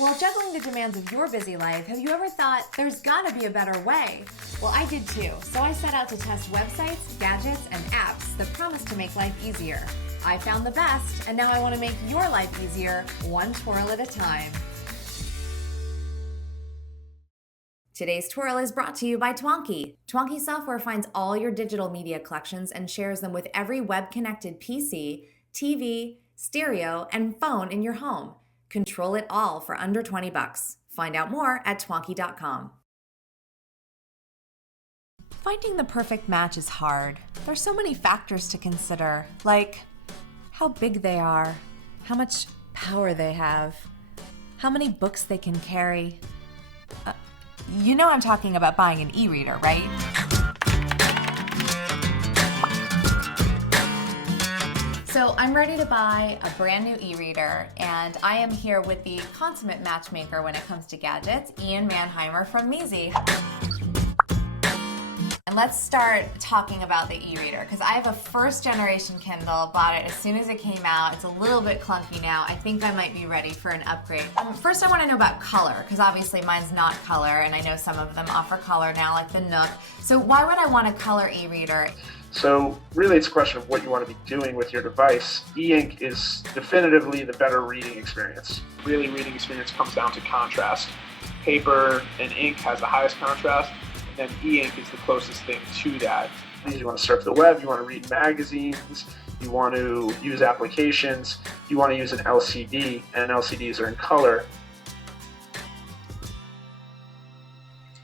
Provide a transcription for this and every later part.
Well, juggling the demands of your busy life, have you ever thought, there's gotta be a better way? Well, I did too, so I set out to test websites, gadgets, and apps that promise to make life easier. I found the best, and now I want to make your life easier, one twirl at a time. Today's twirl is brought to you by Twonky. Twonky software finds all your digital media collections and shares them with every web-connected PC, TV, stereo, and phone in your home. Control it all for under $20. Find out more at twonky.com. Finding the perfect match is hard. There's so many factors to consider, like how big they are, how much power they have, how many books they can carry. You know I'm talking about buying an e-reader, right? So I'm ready to buy a brand new e-reader, and I am here with the consummate matchmaker when it comes to gadgets, Ian Manheimer from Meezy. And let's start talking about the e-reader, because I have a first generation Kindle, bought it as soon as it came out. It's a little bit clunky now. I think I might be ready for an upgrade. First I want to know about color, because obviously mine's not color, and I know some of them offer color now, like the Nook. So why would I want a color e-reader? So really it's a question of what you want to be doing with your device. E-ink is definitively the better reading experience. Really, reading experience comes down to contrast. Paper and ink has the highest contrast, and then e-ink is the closest thing to that. You want to surf the web, you want to read magazines, you want to use applications, you want to use an LCD, and LCDs are in color.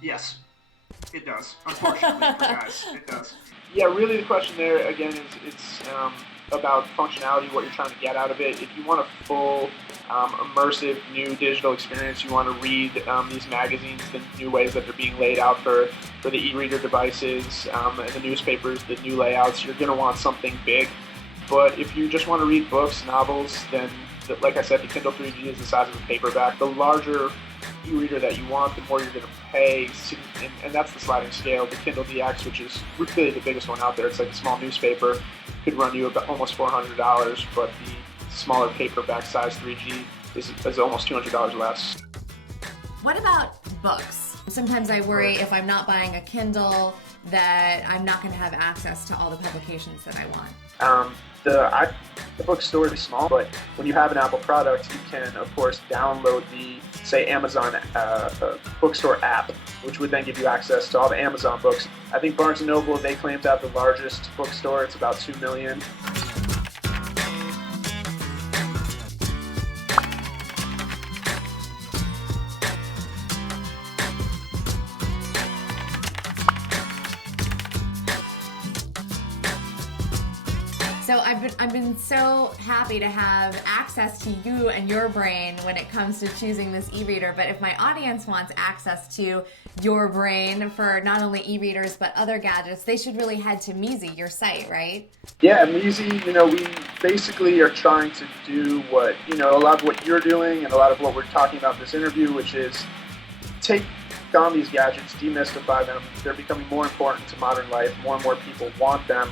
Yes, it does. Unfortunately for guys, it does. Yeah, really the question there, again, is it's about functionality, what you're trying to get out of it. If you want a full, immersive, new digital experience, you want to read these magazines, the new ways that they're being laid out for the e-reader devices, and the newspapers, the new layouts, you're going to want something big. But if you just want to read books, novels, then, like I said, the Kindle 3G is the size of a paperback. The larger e-reader that you want, the more you're going to pay, and that's the sliding scale. The Kindle DX, which is really the biggest one out there, it's like a small newspaper, could run you about almost $400, but the smaller paperback size 3G is almost $200 less. What about books? Sometimes I worry if I'm not buying a Kindle that I'm not going to have access to all the publications that I want. The bookstore is small, but when you have an Apple product, you can, of course, download the, say, Amazon bookstore app, which would then give you access to all the Amazon books. I think Barnes & Noble, they claim to have the largest bookstore. It's about 2 million. So I've been so happy to have access to you and your brain when it comes to choosing this e-reader, but if my audience wants access to your brain for not only e-readers but other gadgets, they should really head to Meezy, your site, right? Yeah, Meezy, we basically are trying to do what, a lot of what you're doing and a lot of what we're talking about in this interview, which is take on these gadgets, demystify them. They're becoming more important to modern life. More and more people want them.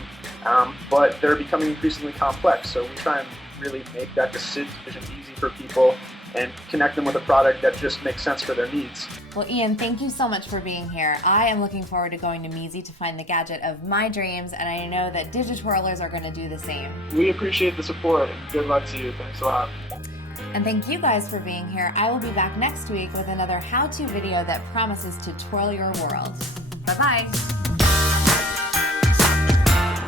But they're becoming increasingly complex, so we try and really make that decision easy for people and connect them with a product that just makes sense for their needs. Well, Ian, thank you so much for being here. I am looking forward to going to Meezy to find the gadget of my dreams, and I know that Digitwirlers are going to do the same. We appreciate the support, and good luck to you. Thanks a lot. And thank you guys for being here. I will be back next week with another how-to video that promises to twirl your world. Bye-bye.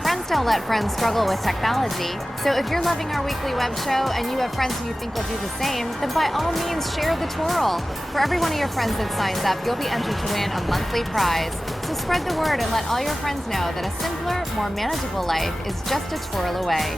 Friends don't let friends struggle with technology. So if you're loving our weekly web show and you have friends who you think will do the same, then by all means share the twirl. For every one of your friends that signs up, you'll be entered to win a monthly prize. So spread the word and let all your friends know that a simpler, more manageable life is just a twirl away.